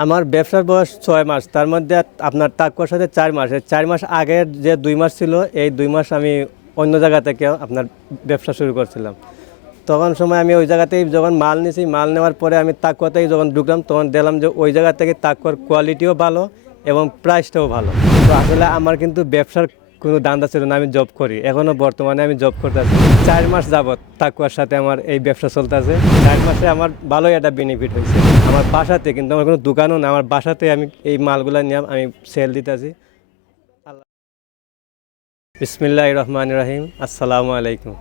আমার ব্যবসার বয়স ছয় মাস, তার মধ্যে আপনার তাকুয়ার সাথে চার মাস। চার মাস আগের যে দুই মাস ছিল, এই দুই মাস আমি অন্য জায়গা থেকে আপনার ব্যবসা শুরু করছিলাম। তখন সময় আমি ওই জায়গাতেই যখন মাল নিছি, মাল নেওয়ার পরে আমি তাকুয়াতেই যখন ঢুকলাম, তখন দেখলাম যে ওই জায়গা থেকে তাকুয়ার কোয়ালিটিও ভালো এবং প্রাইসটাও ভালো। তো আসলে আমার কিন্তু ব্যবসার কোনো দান্দা ছিল না, আমি জব করি। এখনও বর্তমানে আমি জব করতেছি চার মাস যাবত তাকুয়ার সাথে আমার এই ব্যবসা চলতেছে। চার মাসে আমার ভালোই একটা বেনিফিট হয়েছে। আমার বাসাতে কিন্তু আমার কোনো দোকানও না আমার বাসাতে আমি এই মালগুলো নিয়ে আমি সেল দিতেছি। বিসমিল্লাহ রহমান রহিম। আসসালামু আলাইকুম।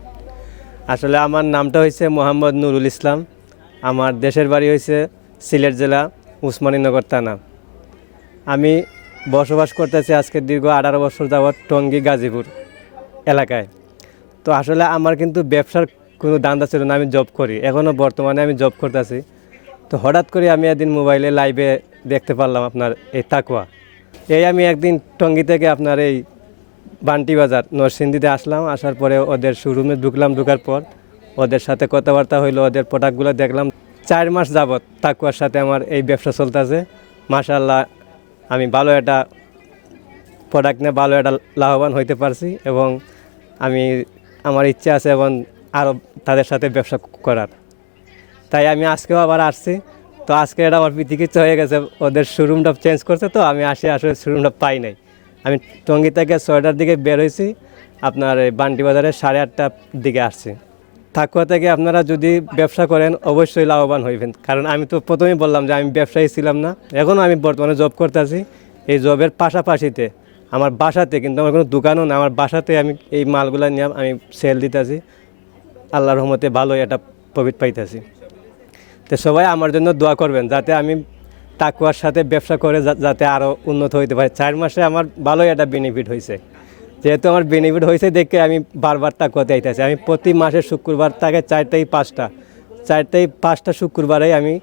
আসলে আমার নামটা হয়েছে মোহাম্মদ নুরুল ইসলাম। আমার দেশের বাড়ি হয়েছে সিলেট জেলা উসমানীনগর থানা। আমি বসবাস করতেছি আজকে দীর্ঘ আঠারো বছর যাবৎ টঙ্গী, গাজীপুর এলাকায়। তো আসলে আমার কিন্তু ব্যবসার কোনো দান্দা ছিল না, আমি জব করি। এখনও বর্তমানে আমি জব করতেছি। তো হঠাৎ করে আমি একদিন মোবাইলে লাইভে দেখতে পারলাম আপনার এই তাকুয়া। এই আমি একদিন টঙ্গী থেকে আপনার এই বান্টি বাজার, নরসিংদীতে আসলাম, আসার পরে ওদের শোরুমে ঢুকলাম, ঢুকার পর ওদের সাথে কথাবার্তা হইল, ওদের প্রোডাক্টগুলো দেখলাম। চার মাস যাবত তাকুয়ার সাথে আমার এই ব্যবসা চলতেছে। মাশাল্লাহ আমি ভালো একটা প্রোডাক্ট নিয়ে ভালো একটা লাভবান হইতে পারছি এবং আমি, আমার ইচ্ছা আছে এবং আরও তাদের সাথে ব্যবসা করার। তাই আমি আজকেও আবার আসছি। তো আজকে এটা আমার পৃথিবীতে হয়ে গেছে। ওদের শোরুমটা চেঞ্জ করছে তো, আমি আসি আসলে শোরুমটা পাই নাই। আমি টঙ্গি থেকে ছয়টার দিকে বের হয়েছি। আপনার বান্টি বাজারে সাড়ে আটটার দিকে আসছি। থাকুয়া থেকে আপনারা যদি ব্যবসা করেন, অবশ্যই লাভবান হইবেন। কারণ আমি তো প্রথমেই বললাম যে আমি ব্যবসায়ী ছিলাম না। এখনও আমি বর্তমানে জব করতেছি এই জবের পাশাপাশিতে আমার বাসাতে কিন্তু আমার কোনো দোকানও না আমার বাসাতে আমি এই মালগুলো নিয়ে আমি সেল দিতেছি আল্লাহর রহমতে ভালোই একটা প্রফিট পাইতেছি। তো সবাই আমার জন্য দোয়া করবেন যাতে আমি তাকুয়ার সাথে ব্যবসা করে যাতে আরও উন্নত হইতে পারে। চার মাসে আমার ভালোই একটা বেনিফিট হয়েছে যেহেতু আমার বেনিফিট হয়েছে দেখে আমি বারবার তাকুয়াতে আইতেছি। আমি প্রতি মাসে শুক্রবার থাকে চারটাই পাঁচটা চারটাই পাঁচটা শুক্রবারে আমি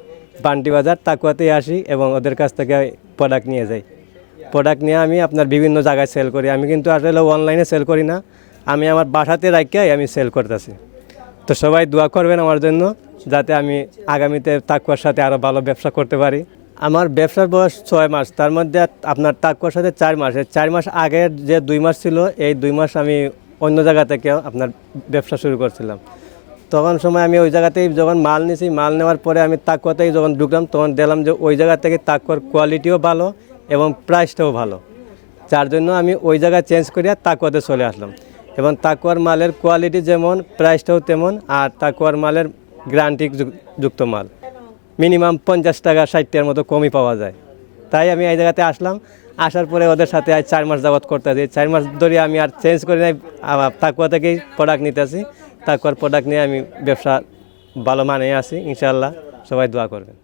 বান্টি বাজার তাকুয়াতেই আসি এবং ওদের কাছ থেকে প্রোডাক্ট নিয়ে যাই। প্রোডাক্ট নিয়ে আমি আপনার বিভিন্ন জায়গায় সেল করি। আমি কিন্তু আসলে অনলাইনে সেল করি না। আমি আমার বাসাতে রাখিয়াই আমি সেল করতেছি। তো সবাই দোয়া করবেন আমার জন্য যাতে আমি আগামীতে তাকুয়ার সাথে আরও ভালো ব্যবসা করতে পারি। আমার ব্যবসার বয়স ছয় মাস, তার মধ্যে আপনার তাকুয়ার সাথে চার মাস। চার মাস আগের যে দুই মাস ছিল, এই দুই মাস আমি অন্য জায়গা থেকে আপনার ব্যবসা শুরু করছিলাম। তখন সময় আমি ওই জায়গাতেই যখন মাল নিয়েছি মাল নেওয়ার পরে আমি তাকুয়াতেই যখন ঢুকলাম, তখন দেখলাম যে ওই জায়গা থেকে তাকুয়ার কোয়ালিটিও ভালো এবং প্রাইসটাও ভালো। যার জন্য আমি ওই জায়গায় চেঞ্জ করিয়া তাকুয়াতে চলে আসলাম। এবং তাকুয়ার মালের কোয়ালিটি যেমন প্রাইসটাও তেমন, আর তাকুয়ার মালের গ্যারান্টি যুক্ত মাল। মিনিমাম পঞ্চাশ টাকা ষাটটার মতো কমই পাওয়া যায়। তাই আমি এই জায়গাতে আসলাম। আসার পরে ওদের সাথে আজ চার মাস যাবত করতে আছি। চার মাস ধরে আমি আর চেঞ্জ করি নাই। তাকুয়া থেকেই প্রোডাক্ট নিতে নিতেছি তাকুয়ার প্রোডাক্ট নিয়ে আমি ব্যবসা ভালো মানে আছি। ইনশাল্লাহ সবাই দোয়া করবেন।